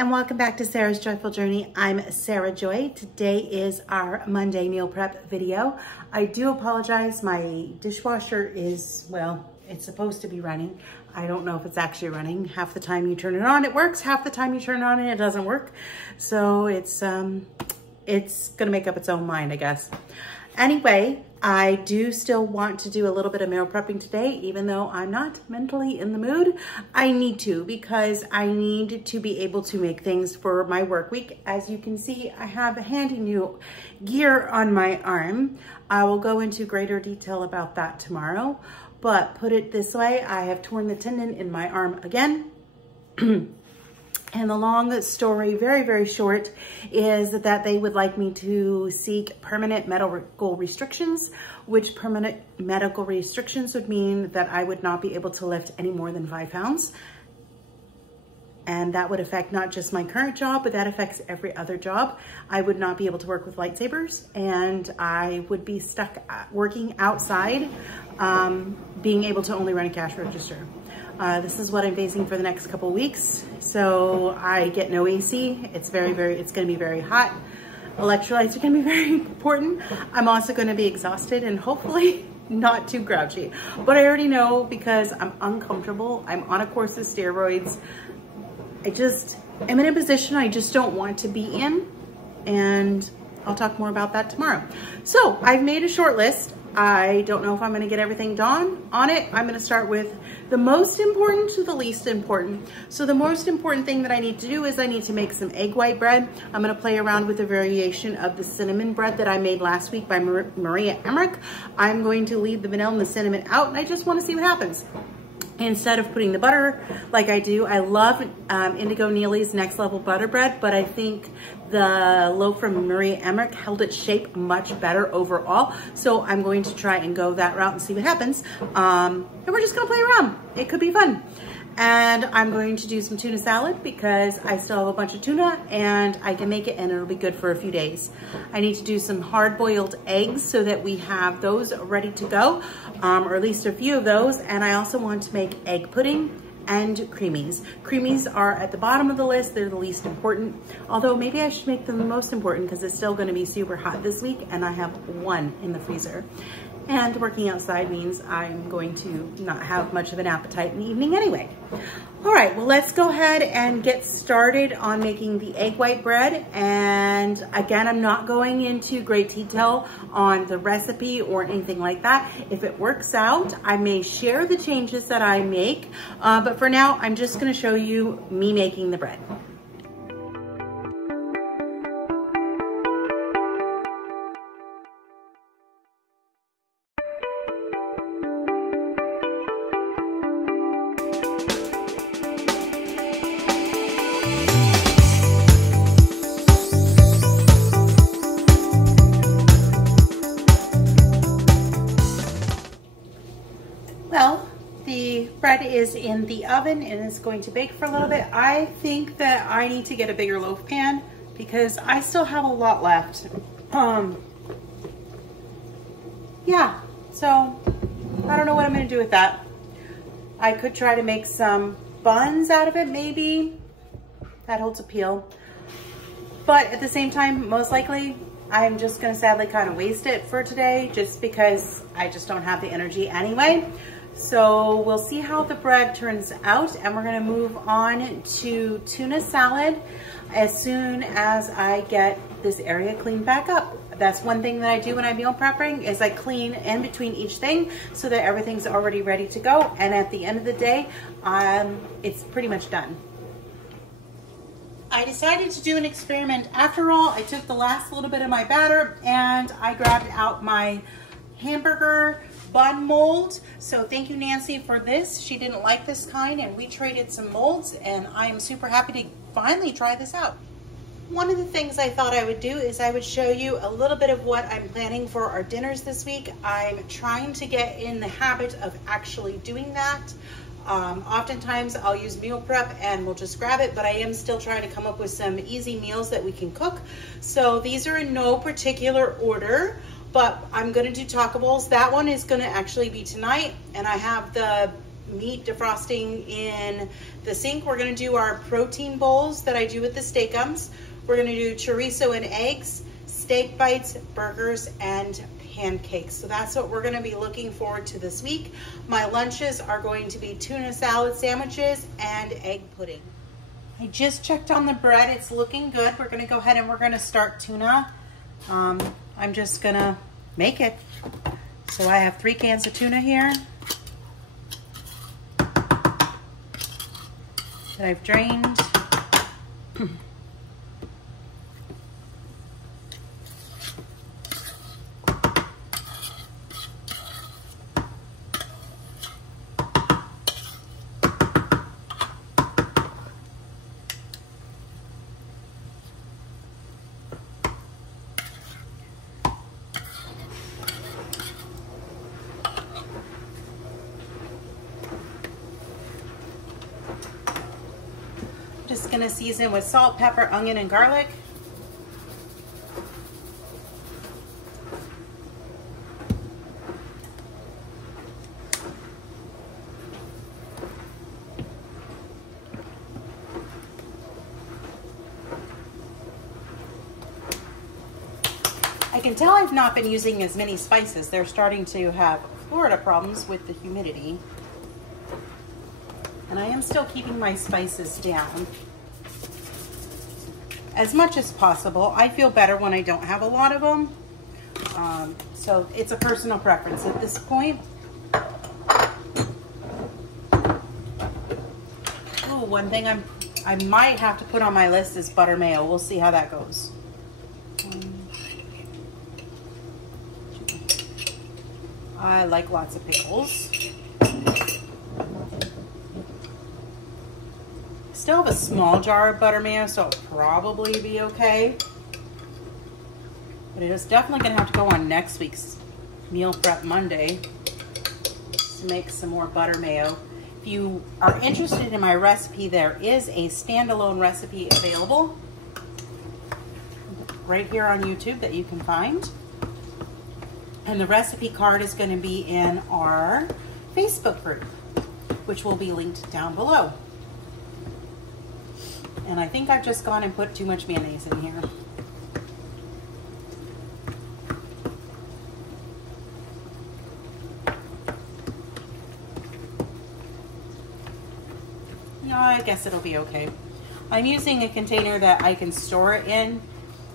and welcome back to Sarah's Joyful Journey. I'm Sarah Joy. Today is our Monday meal prep video. I do apologize. My dishwasher is, well, it's supposed to be running. I don't know if it's actually running. Half the time you turn it on, it works. Half the time you turn it on and it doesn't work. So it's gonna make up its own mind, I guess. Anyway, I do still want to do a little bit of meal prepping today, even though I'm not mentally in the mood. I need to, because I need to be able to make things for my work week. As you can see, I have handy new gear on my arm. I will go into greater detail about that tomorrow, but put it this way, I have torn the tendon in my arm again. And the long story, very, very short, is that they would like me to seek permanent medical restrictions, which permanent medical restrictions would mean that I would not be able to lift any more than 5 pounds. And that would affect not just my current job, but that affects every other job. I would not be able to work with lightsabers, and I would be stuck working outside, being able to only run a cash register. This is what I'm facing for the next couple of weeks. So I get no AC. It's it's gonna be very hot. Electrolytes are gonna be very important. I'm also gonna be exhausted and hopefully not too grouchy. But I already know, because I'm uncomfortable. I'm on a course of steroids. I'm in a position I just don't want to be in, and I'll talk more about that tomorrow. So I've made a short list. I don't know if I'm gonna get everything done on it. I'm gonna start with the most important to the least important. So the most important thing that I need to do is I need to make some egg white bread. I'm gonna play around with a variation of the cinnamon bread that I made last week by Maria Emmerich. I'm going to leave the vanilla and the cinnamon out, and I just wanna see what happens. Instead of putting the butter like I do, I love Indigo Neely's Next Level Butter Bread, but I think the loaf from Maria Emmerich held its shape much better overall. So I'm going to try and go that route and see what happens. And we're just gonna play around. It could be fun. And I'm going to do some tuna salad because I still have a bunch of tuna and I can make it and it'll be good for a few days. I need to do some hard-boiled eggs so that we have those ready to go, or at least a few of those. And I also want to make egg pudding and creamies. Creamies are at the bottom of the list. They're the least important. Although maybe I should make them the most important because it's still gonna be super hot this week and I have one in the freezer. And working outside means I'm going to not have much of an appetite in the evening anyway. All right, well, let's go ahead and get started on making the egg white bread. And again, I'm not going into great detail on the recipe or anything like that. If it works out, I may share the changes that I make. But for now, I'm just gonna show you me making the bread. Well, the bread is in the oven and it's going to bake for a little bit. I think that I need to get a bigger loaf pan because I still have a lot left. Yeah, so I don't know what I'm gonna do with that. I could try to make some buns out of it, maybe. That holds appeal. But at the same time, most likely, I'm just gonna sadly kind of waste it for today just because I just don't have the energy anyway. So we'll see how the bread turns out, and we're gonna move on to tuna salad as soon as I get this area cleaned back up. That's one thing that I do when I'm meal prepping is I clean in between each thing so that everything's already ready to go. And at the end of the day, it's pretty much done. I decided to do an experiment. After all, I took the last little bit of my batter and I grabbed out my hamburger bun mold. So thank you, Nancy, for this. She didn't like this kind and we traded some molds, and I am super happy to finally try this out. One of the things I thought I would do is I would show you a little bit of what I'm planning for our dinners this week. I'm trying to get in the habit of actually doing that. Oftentimes I'll use meal prep and we'll just grab it, but I am still trying to come up with some easy meals that we can cook. So these are in no particular order. But I'm gonna do taco bowls. That one is gonna actually be tonight, and I have the meat defrosting in the sink. We're gonna do our protein bowls that I do with the steakums. We're gonna do chorizo and eggs, steak bites, burgers, and pancakes. So that's what we're gonna be looking forward to this week. My lunches are going to be tuna salad sandwiches and egg pudding. I just checked on the bread. It's looking good. We're gonna go ahead and we're gonna start tuna. I'm just gonna make it. So I have 3 cans of tuna here that I've drained. Just gonna season with salt, pepper, onion, and garlic. I can tell I've not been using as many spices. They're starting to have Florida problems with the humidity. And I am still keeping my spices down as much as possible. I feel better when I don't have a lot of them. So it's a personal preference at this point. Oh, one thing I might have to put on my list is butter mayo. We'll see how that goes. I like lots of pickles. Still have a small jar of butter mayo, so it'll probably be okay. But it is definitely gonna have to go on next week's Meal Prep Monday to make some more butter mayo. If you are interested in my recipe, there is a standalone recipe available right here on YouTube that you can find. And the recipe card is gonna be in our Facebook group, which will be linked down below. And I think I've just gone and put too much mayonnaise in here. No, I guess it'll be okay. I'm using a container that I can store it in.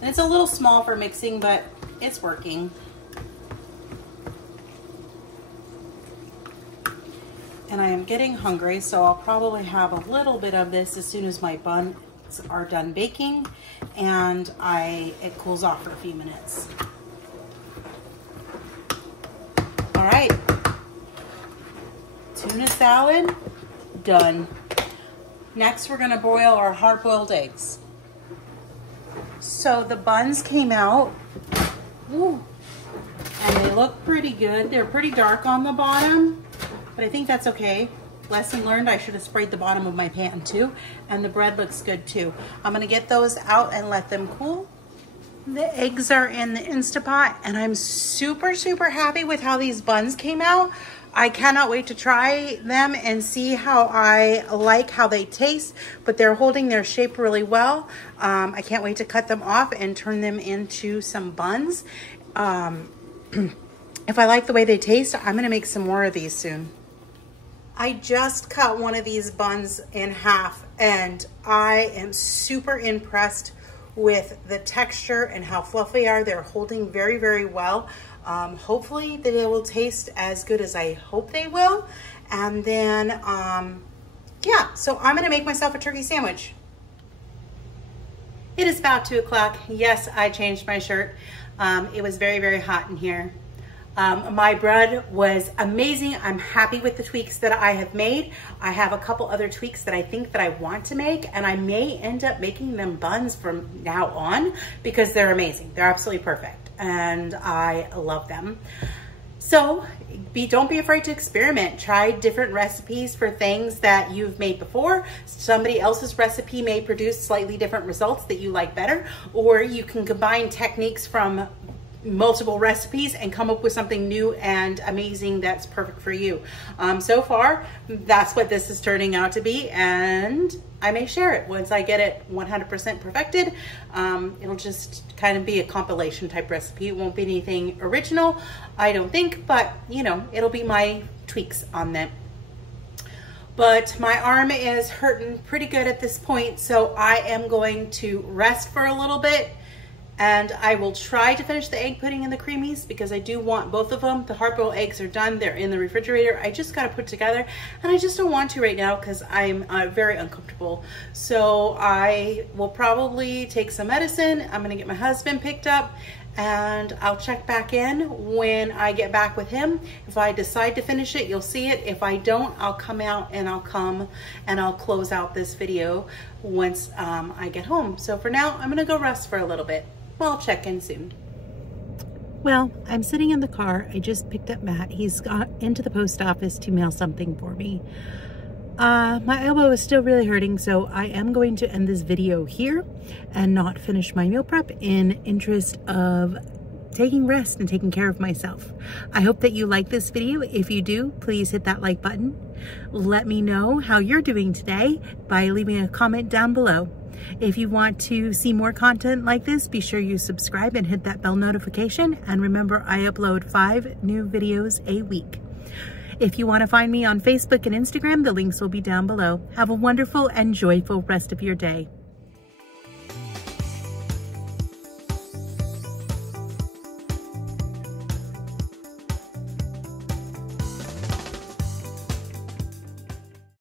And it's a little small for mixing, but it's working. And I am getting hungry, so I'll probably have a little bit of this as soon as my buns are done baking and it cools off for a few minutes. All right, tuna salad, done. Next, we're gonna boil our hard-boiled eggs. So the buns came out, ooh, and they look pretty good. They're pretty dark on the bottom, but I think that's okay. Lesson learned, I should have sprayed the bottom of my pan too. And the bread looks good too. I'm gonna get those out and let them cool. The eggs are in the Instapot and I'm super, super happy with how these buns came out. I cannot wait to try them and see how I like how they taste, but they're holding their shape really well. I can't wait to cut them off and turn them into some buns. If I like the way they taste, I'm gonna make some more of these soon. I just cut one of these buns in half and I am super impressed with the texture and how fluffy they are. They're holding very, very well. Hopefully they will taste as good as I hope they will. And then, yeah, so I'm gonna make myself a turkey sandwich. It is about 2 o'clock. Yes, I changed my shirt. It was very, very hot in here. My bread was amazing. I'm happy with the tweaks that I have made. I have a couple other tweaks that I think that I want to make, and I may end up making them buns from now on because they're amazing. They're absolutely perfect, and I love them. So don't be afraid to experiment. Try different recipes for things that you've made before. Somebody else's recipe may produce slightly different results that you like better, or you can combine techniques from multiple recipes and come up with something new and amazing that's perfect for you. So far, that's what this is turning out to be, and I may share it once I get it 100% perfected. It'll just kind of be a compilation type recipe. It won't be anything original, I don't think, but you know, it'll be my tweaks on them. But my arm is hurting pretty good at this point, so I am going to rest for a little bit, and I will try to finish the egg pudding and the creamies because I do want both of them. The hard-boiled eggs are done. They're in the refrigerator. I just got to put together, and I just don't want to right now because I'm very uncomfortable. So I will probably take some medicine. I'm going to get my husband picked up, and I'll check back in when I get back with him. If I decide to finish it, you'll see it. If I don't, I'll come out and I'll close out this video once I get home. So for now, I'm gonna go rest for a little bit. Well, I'll check in soon. Well, I'm sitting in the car. I just picked up Matt. He's got into the post office to mail something for me. My elbow is still really hurting, so I am going to end this video here and not finish my meal prep in interest of taking rest and taking care of myself. I hope that you like this video. If you do, please hit that like button. Let me know how you're doing today by leaving a comment down below. If you want to see more content like this, be sure you subscribe and hit that bell notification. And remember, I upload 5 new videos a week. If you want to find me on Facebook and Instagram, the links will be down below. Have a wonderful and joyful rest of your day.